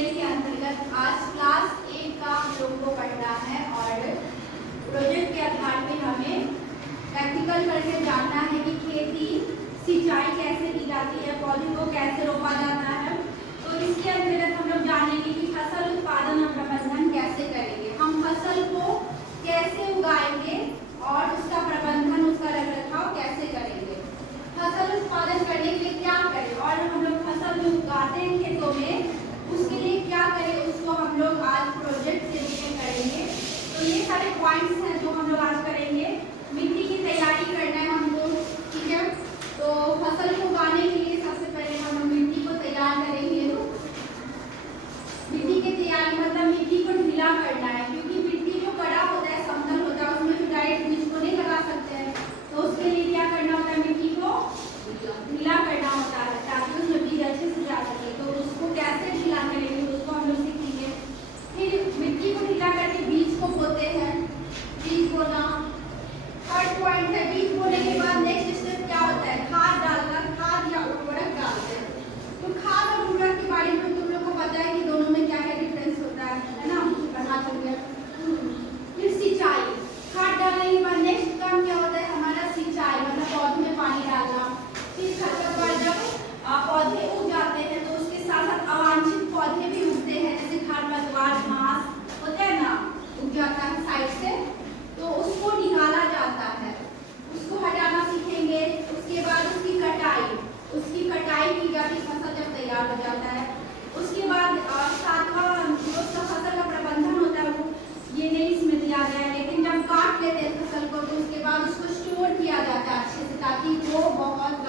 Tutorial के अंतर्गत आज क्लास 8 का हम लोगों को पढ़ना है और प्रोजेक्ट के आधार पे हमें प्रैक्टिकल करके जानना है कि खेती सिंचाई कैसे की जाती है, पौधे को कैसे रोपा जाता है। तो इसके अंतर्गत हम लोग जानेंगे कि फसल उत्पादन और प्रबंधन कैसे करेंगे, हम फसल को कैसे उगाएंगे और उसका प्रबंधन, उसका रखरखाव कैसे करेंगे, फसल उत्पादन करने के लिए क्या करें और हम लोग फसल जो उगाते हैं खेतों में उसके लिए क्या करें, उसको हम लोग आज प्रोजेक्ट के लिए करेंगे। तो ये सारे पॉइंट्स हैं जो हम लोग आज करेंगे। मिट्टी की तैयारी करना है हमको, ठीक है। तो फसल को उगाने के लिए सबसे पहले हम मिट्टी को तैयार करेंगे। मिट्टी की तैयारी मतलब मिट्टी को ढीला करना है, क्योंकि मिट्टी जो बड़ा होता है, समतल होता है, उसमें भी डायरेक्ट बीज को नहीं लगा सकते हैं। तो उसके लिए क्या करना होता है, मिट्टी को ढीला करना होता है ताकि उसमें बीज अच्छे से जा सके। तो उसको कैसे ढीला करेंगे उसको हम लोग सीखेंगे। फिर मिट्टी को ढीला करके बीज को बोते हैं, बीज बोना थर्ड पॉइंट है। बीज बोने के बाद नेक्स्ट स्टेप क्या होता है, खाद डालना, खाद या उर्वरक डालते हैं। तो खाद और उर्वरक के बारे में तुम लोग को पता है कि दोनों में क्या क्या डिफरेंस होता है ना, पता चल गया। फिर सिंचाई, खाद डालने के बाद नेक्स्ट काम क्या होता है हमारा, सिंचाई मतलब पौधे में पानी डालना। फिर खरपतवार जब पौधे उग जाते हैं तो उसके साथ साथ अवांछित पौधे भी उगते हैं, जैसे खरपतवार, घास होता है ना, उग जाता है साइड से, तो उसको निकाला जाता है, उसको हटाना सीखेंगे। उसके बाद उसकी कटाई की जाती है फसल जब तैयार हो जाता है। उसके बाद सातवां जो फसल का प्रबंधन होता है वो ये नहीं इसमें दिया गया है, लेकिन जब काट लेते हैं फसल को तो उसके बाद उसको स्टोर किया जाता है अच्छे से, ताकि वो बहुत